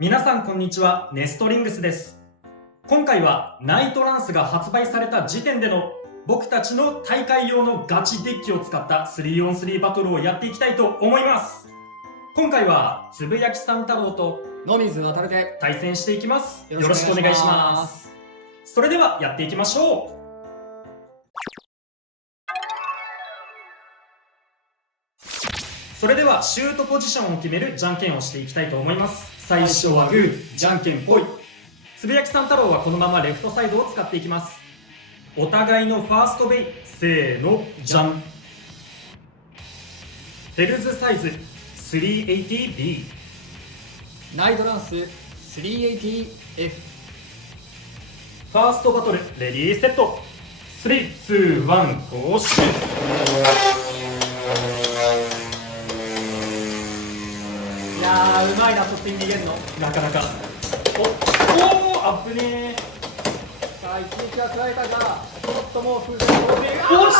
皆さんこんにちは、ネストリングスです。今回はナイトランスが発売された時点での僕たちの大会用のガチデッキを使った 3on3 バトルをやっていきたいと思います。今回はつぶやきさん太郎と野水渡で対戦していきます。よよろしくお願いしろしくお願いしま。ますす。それではやっていきましょう。それではシュートポジションを決めるじゃんけんをしていきたいと思います。最初はグー、じゃんけんぽい。つぶやきさん太郎はこのままレフトサイドを使っていきます。お互いのファーストベイ、せーの、じゃん。ヘルズサイズ 380B。 ナイトランス 380F。 ファーストバトルレディーセット。3、2、1、ゴーシュー。いやーうまいな、そっちに逃げんの。なかなかおー、あぶねさあ一撃は食らえたが、ちょっともう風船の上ー。よし、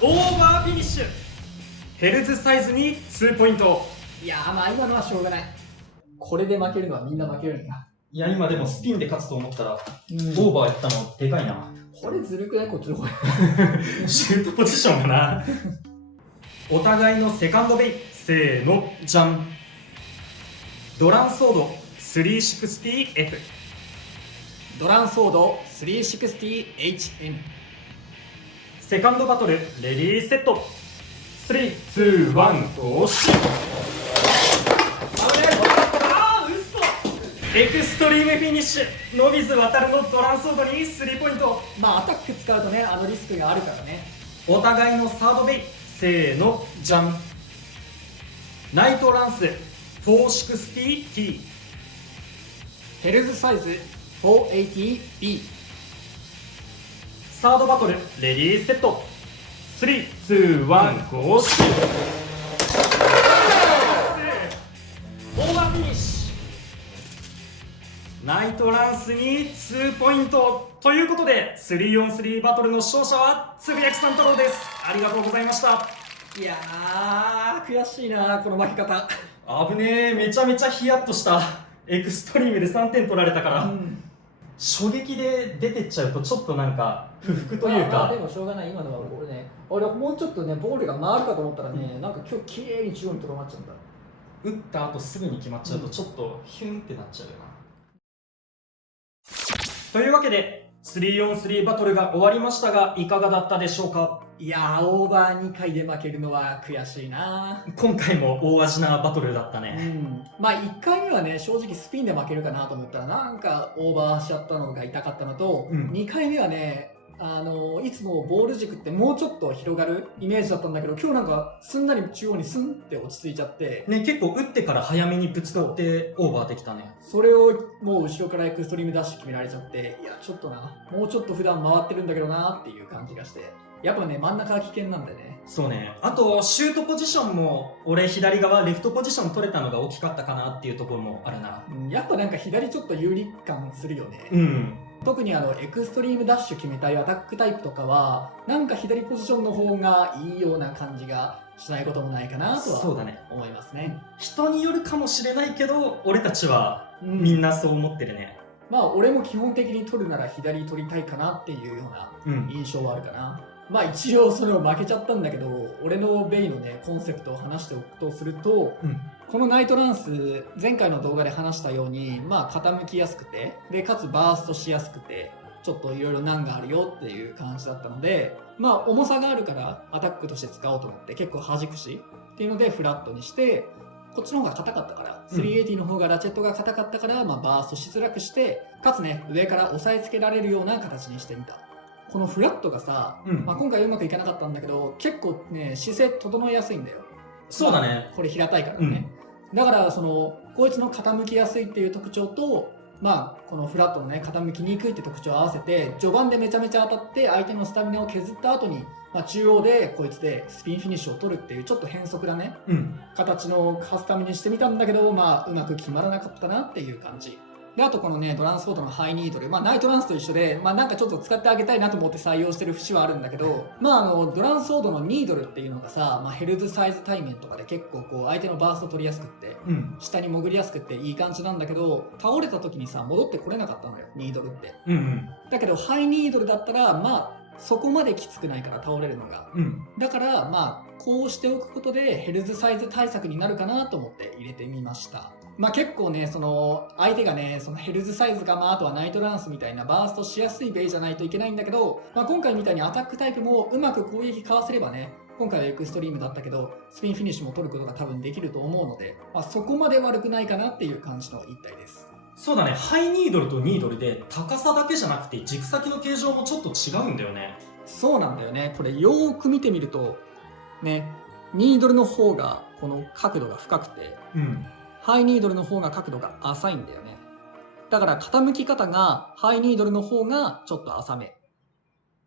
オーバーフィニッシュ。ヘルズサイズに2ポイント。いやーまあ今のはしょうがない。これで負けるのはみんな負けるんだ。いや、今でもスピンで勝つと思ったら、オうんーバーやったのでかいな。これずるくない？こっちの方シュートポジションがな。お互いのセカンドベイ、せーの、じゃん。ドランソード 360F。 ドランソード 360HN。 セカンドバトルレディーセット。3、2、1、ゴーシュー。あー、嘘。エクストリームフィニッシュ。ノビズ渡るのドランソードに3ポイント。まあアタック使うとね、リスクがあるからね。お互いのサードベイ、せーの、じゃん。ナイトランス 460T。 ヘルズサイズ 480B。 サードバトルレディーセット。3、2、1、ゴーシュー。オーバーフィニッシュ。ナイトランスに2ポイントということで 3on3 バトルの勝者はつぶやきさん太郎です。ありがとうございました。いやー悔しいな、この負け方。危ねえ、めちゃめちゃヒヤッとした。エクストリームで3点取られたから、衝撃で出てっちゃうとちょっとなんか不服というか、でもしょうがない。今のは俺もうちょっとねボールが回るかと思ったらね、なんか今日綺麗に中央にとどまっちゃうんだ。打った後すぐに決まっちゃうとちょっとヒュンってなっちゃうよな。というわけで 3on3 バトルが終わりましたが、いかがだったでしょうか。いやーオーバー2回で負けるのは悔しいな。今回も大味なバトルだったね。まあ1回目はね正直スピンで負けるかなと思ったらなんかオーバーしちゃったのが痛かったのと、2回目はねいつもボール軸ってもうちょっと広がるイメージだったんだけど、今日なんかすんなり中央にスンって落ち着いちゃってね、結構打ってから早めにぶつかってオーバーできたね。それをもう後ろからエクストリームダッシュ決められちゃって、いやちょっとな、もうちょっと普段回ってるんだけどなっていう感じがして、やっぱね真ん中は危険なんでね。そうね。あとシュートポジションも俺左側レフトポジション取れたのが大きかったかなっていうところもあるな。やっぱなんか左ちょっと有利感するよね。特にエクストリームダッシュ決めたいアタックタイプとかはなんか左ポジションの方がいいような感じがしないこともないかなとはそうだね。思いますね。人によるかもしれないけど俺たちはみんなそう思ってるね。まあ俺も基本的に取るなら左取りたいかなっていうような印象はあるかな。まあ一応それを負けちゃったんだけど、俺のベイのねコンセプトを話しておくとすると、このナイトランス前回の動画で話したようにまあ傾きやすくて、でかつバーストしやすくてちょっといろいろ難があるよっていう感じだったので、まあ重さがあるからアタックとして使おうと思って結構弾くしっていうのでフラットにして、こっちの方が硬かったから、380の方がラチェットが硬かったから、まあバーストしづらくして、かつね上から押さえつけられるような形にしてみた。このフラットがさ、まあ、今回うまくいかなかったんだけど結構ね姿勢整えやすいんだよ。そうだね。これ平たいからね、だからこいつの傾きやすいっていう特徴と、まあこのフラットのね傾きにくいって特徴を合わせて序盤でめちゃめちゃ当たって相手のスタミナを削った後に、まあ、中央でこいつでスピンフィニッシュを取るっていうちょっと変則なね、形のカスタムにしてみたんだけど、まあうまく決まらなかったなっていう感じ。で、あとこのね、ドランスフォードのハイニードル。ナイトランスと一緒で、なんかちょっと使ってあげたいなと思って採用してる節はあるんだけど、ドランスフォードのニードルっていうのがさ、ヘルズサイズ対面とかで結構こう、相手のバースト取りやすくって、下に潜りやすくっていい感じなんだけど、倒れた時にさ、戻ってこれなかったのよ、ニードルって。だけど、ハイニードルだったら、そこまできつくないから倒れるのが。だから、こうしておくことでヘルズサイズ対策になるかなと思って入れてみました。結構ね、相手がね、ヘルズサイズか、あとはナイトランスみたいなバーストしやすいベイじゃないといけないんだけど、今回みたいにアタックタイプもうまく攻撃かわせればね、今回はエクストリームだったけど、スピンフィニッシュも取ることが多分できると思うので、そこまで悪くないかなっていう感じの一体です。そうだね、ハイニードルとニードルで高さだけじゃなくて軸先の形状もちょっと違うんだよね。そうなんだよね。これよーく見てみると、ね、ニードルの方がこの角度が深くて、ハイニードルの方が角度が浅いんだよね。だから傾き方がハイニードルの方がちょっと浅め。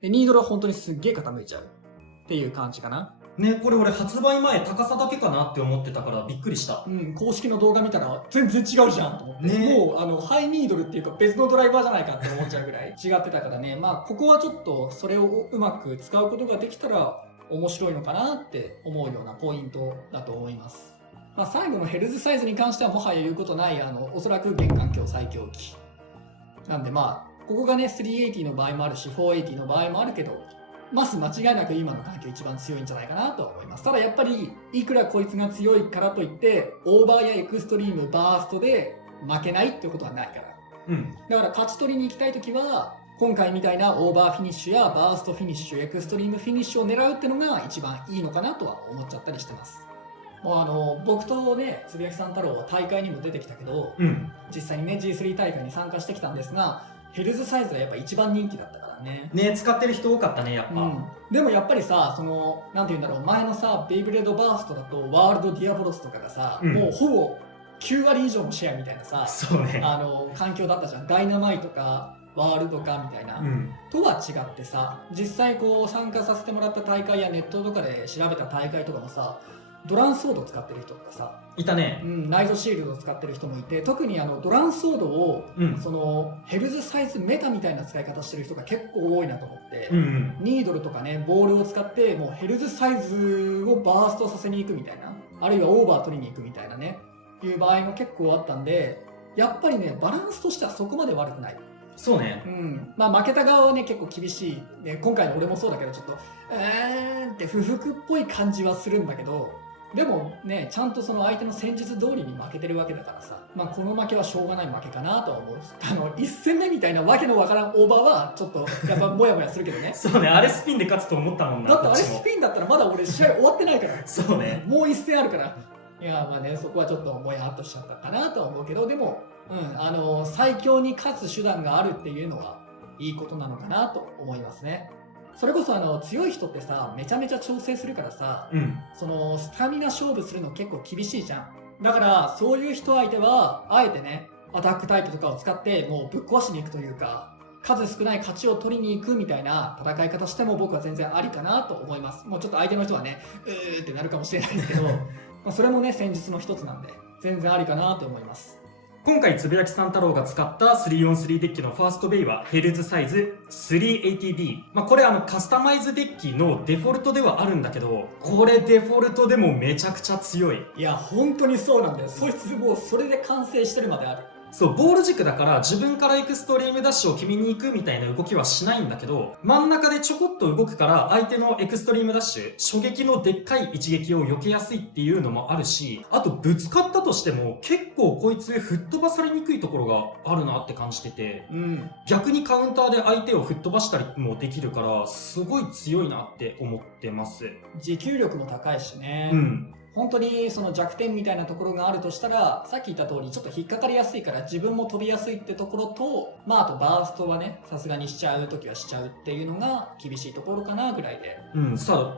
で、ニードルは本当にすっげえ傾いちゃうっていう感じかな。ね、これ俺発売前高さだけかなって思ってたからびっくりした。公式の動画見たら全然違うじゃんと思って。ね、もうハイニードルっていうか別のドライバーじゃないかって思っちゃうぐらい違ってたからね。ここはちょっとそれをうまく使うことができたら面白いのかなって思うようなポイントだと思います。最後のヘルズサイズに関してはもはや言うことない、おそらく現環境最強機。なんでここがね、380の場合もあるし、480の場合もあるけど、間違いなく今の環境一番強いんじゃないかなと思います。ただやっぱり、いくらこいつが強いからといって、オーバーやエクストリーム、バーストで負けないってことはないから。だから勝ち取りに行きたいときは、今回みたいなオーバーフィニッシュやバーストフィニッシュ、エクストリームフィニッシュを狙うってのが一番いいのかなとは思っちゃったりしてます。僕とね、つぶやきさん太郎は大会にも出てきたけど、実際にね、G3 大会に参加してきたんですが、ヘルズサイズはやっぱ一番人気だったからね。ね、使ってる人多かったね、やっぱ。でもやっぱりさ、なんて言うんだろう、前のさ、ベイブレードバーストだと、ワールドディアボロスとかがさ、もうほぼ9割以上のシェアみたいなさ、そうね。環境だったじゃん。ダイナマイトか、ワールドかみたいな、とは違ってさ、実際こう参加させてもらった大会やネットとかで調べた大会とかもさ、ドランソード使ってる人とかさいたね、ナイトシールド使ってる人もいて、特にドランソードを、ヘルズサイズメタみたいな使い方してる人が結構多いなと思って、ニードルとかね、ボールを使ってもうヘルズサイズをバーストさせに行くみたいな、あるいはオーバー取りに行くみたいなね、いう場合も結構あったんで、やっぱりね、バランスとしてはそこまで悪くない。そうね。負けた側はね、結構厳しい。ね、今回の俺もそうだけど、ちょっと、って不服っぽい感じはするんだけど、でもね、ちゃんとその相手の戦術通りに負けてるわけだからさ、この負けはしょうがない負けかなとは思う。1戦目みたいなわけのわからんオーバーは、ちょっと、やっぱモヤモヤするけどね。そうね、あれスピンで勝つと思ったもんな。だってあれスピンだったらまだ俺試合終わってないから。そうね。もう一戦あるから。いや、そこはちょっともやっとしちゃったかなとは思うけど、でも、最強に勝つ手段があるっていうのはいいことなのかなと思いますね。それこそ強い人ってさ、めちゃめちゃ調整するからさ、スタミナ勝負するの結構厳しいじゃん。だからそういう人相手はあえてね、アタックタイプとかを使ってもうぶっ壊しに行くというか、数少ない勝ちを取りに行くみたいな戦い方しても僕は全然ありかなと思います。もうちょっと相手の人はね、ってなるかもしれないですけどそれもね、戦術の一つなんで全然ありかなと思います。今回つぶやきさん太郎が使った 3on3 デッキのファーストベイはヘルズサイズ 380D。これカスタマイズデッキのデフォルトではあるんだけど、これデフォルトでもめちゃくちゃ強い。いや、本当にそうなんだよ。そいつもうそれで完成してるまである。そう、ボール軸だから自分からエクストリームダッシュを決めに行くみたいな動きはしないんだけど、真ん中でちょこっと動くから相手のエクストリームダッシュ、初撃のでっかい一撃を避けやすいっていうのもあるし、あとぶつかったとしても結構こいつ吹っ飛ばされにくいところがあるなって感じてて、逆にカウンターで相手を吹っ飛ばしたりもできるからすごい強いなって思ってます。持久力も高いしね。本当にその弱点みたいなところがあるとしたら、さっき言った通りちょっと引っかかりやすいから自分も飛びやすいってところと、あとバーストはね、さすがにしちゃうときはしちゃうっていうのが厳しいところかなぐらいで。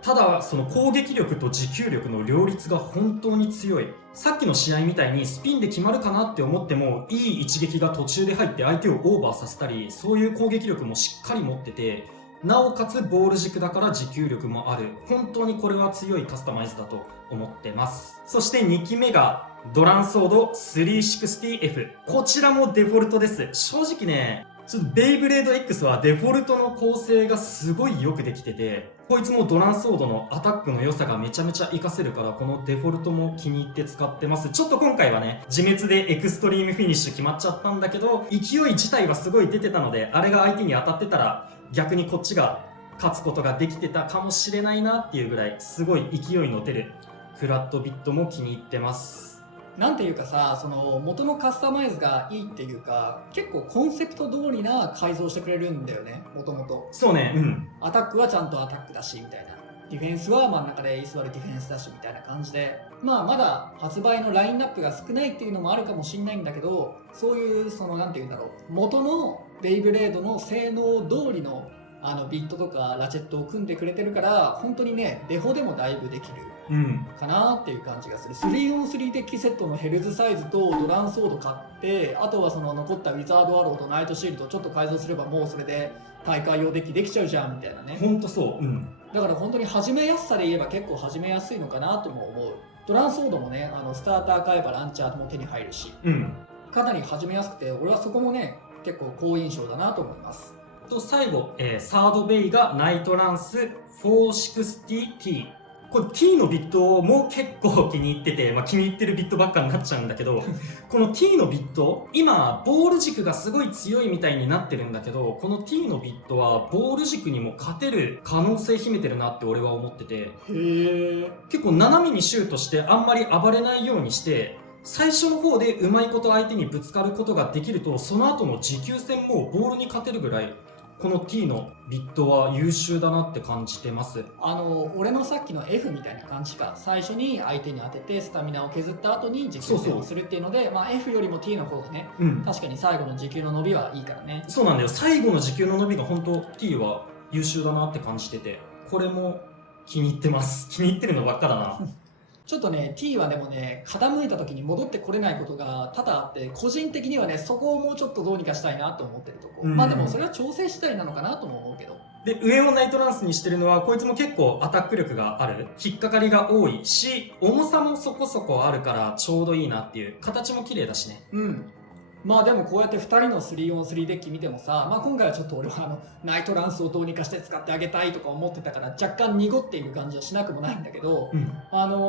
ただその攻撃力と持久力の両立が本当に強い。さっきの試合みたいにスピンで決まるかなって思っても、いい一撃が途中で入って相手をオーバーさせたり、そういう攻撃力もしっかり持ってて、なおかつボール軸だから持久力もある。本当にこれは強いカスタマイズだと思ってます。そして2機目がドランソード 360F。こちらもデフォルトです。正直ね、ちょっとベイブレード X はデフォルトの構成がすごいよくできてて、こいつもドランソードのアタックの良さがめちゃめちゃ活かせるから、このデフォルトも気に入って使ってます。ちょっと今回はね、自滅でエクストリームフィニッシュ決まっちゃったんだけど、勢い自体はすごい出てたので、あれが相手に当たってたら、逆にこっちが勝つことができてたかもしれないなっていうぐらい、すごい勢いの出るフラットビットも気に入ってます。なんていうかさ、その元のカスタマイズがいいっていうか、結構コンセプト通りな改造してくれるんだよね、もともと。そうね、うん。アタックはちゃんとアタックだし、みたいな。ディフェンスは真ん中で居座るディフェンスだし、みたいな感じで。まあ、まだ発売のラインナップが少ないっていうのもあるかもしれないんだけど、そういう、その、なんていうんだろう、元のベイブレードの性能通りのビットとかラチェットを組んでくれてるから、本当にね、デフォでもだいぶできる。かなっていう感じがする。3on3 デッキセットのヘルズサイズとドランソード買って、あとはその残ったウィザードアローとナイトシールドをちょっと改造すればもうそれで大会用デッキできちゃうじゃんみたいなね。ほんとそう。だから本当に始めやすさで言えば結構始めやすいのかなとも思う。ドランソードもね、スターター買えばランチャーも手に入るし、かなり始めやすくて、俺はそこもね、結構好印象だなと思います。と最後、サードベイがナイトランス 460T。これ T のビットも結構気に入ってて、気に入ってるビットばっかになっちゃうんだけど、この T のビット、今、ボール軸がすごい強いみたいになってるんだけど、この T のビットはボール軸にも勝てる可能性秘めてるなって俺は思ってて、結構斜めにシュートしてあんまり暴れないようにして、最初の方でうまいこと相手にぶつかることができると、その後の持久戦もボールに勝てるぐらい、この T のビットは優秀だなって感じてます。俺のさっきの F みたいな感じか。最初に相手に当ててスタミナを削った後に持久戦をするっていうので、F よりも T の方がね、確かに最後の持久の伸びはいいからね。そうなんだよ。最後の持久の伸びが本当 T は優秀だなって感じてて、これも気に入ってます。気に入ってるのばっかだな。ちょっとね、T はでもね、傾いた時に戻ってこれないことが多々あって、個人的にはね、そこをもうちょっとどうにかしたいなと思ってるとこ。でもそれは調整次第なのかなとも思うけど。で、上をナイトランスにしてるのは、こいつも結構アタック力がある。引っかかりが多いし、重さもそこそこあるからちょうどいいなっていう。形も綺麗だしね。でもこうやって2人の 3on3 デッキ見てもさ、今回はちょっと俺はナイトランスをどうにかして使ってあげたいとか思ってたから若干濁っている感じはしなくもないんだけど、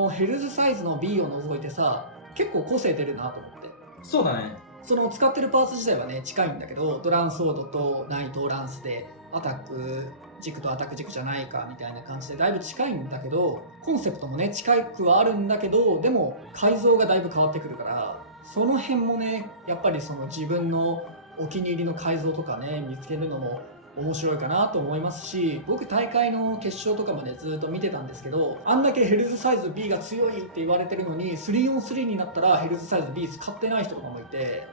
ヘルズサイズの B を除いてさ、結構個性出るなと思って。そうだね。その使ってるパーツ自体はね、近いんだけど、ドランソードとナイトランスでアタック軸とアタック軸じゃないかみたいな感じでだいぶ近いんだけど、コンセプトもね、近くはあるんだけど、でも改造がだいぶ変わってくるから、その辺もね、やっぱりその自分のお気に入りの改造とかね、見つけるのも面白いかなと思いますし、僕大会の決勝とかまでずっと見てたんですけど、あんだけヘルズサイズ B が強いって言われてるのに 3on3 になったらヘルズサイズ B 使ってない人とかもいて、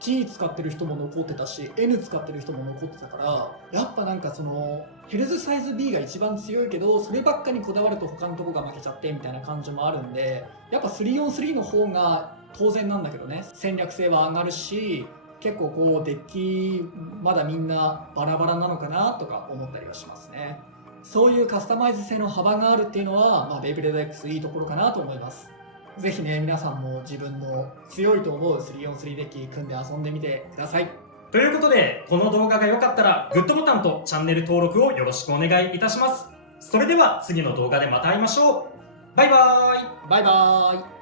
T 使ってる人も残ってたし N 使ってる人も残ってたから、やっぱなんかそのヘルズサイズ B が一番強いけど、そればっかにこだわると他のとこが負けちゃってみたいな感じもあるんで、やっぱ 3on3 の方が当然なんだけどね、戦略性は上がるし、結構こうデッキまだみんなバラバラなのかなとか思ったりはしますね。そういうカスタマイズ性の幅があるっていうのは、ベイブレード X いいところかなと思います。ぜひね、皆さんも自分の強いと思う 3on3 デッキ組んで遊んでみてください。ということで、この動画が良かったらグッドボタンとチャンネル登録をよろしくお願いいたします。それでは次の動画でまた会いましょう。バイバーイ。バイバーイ。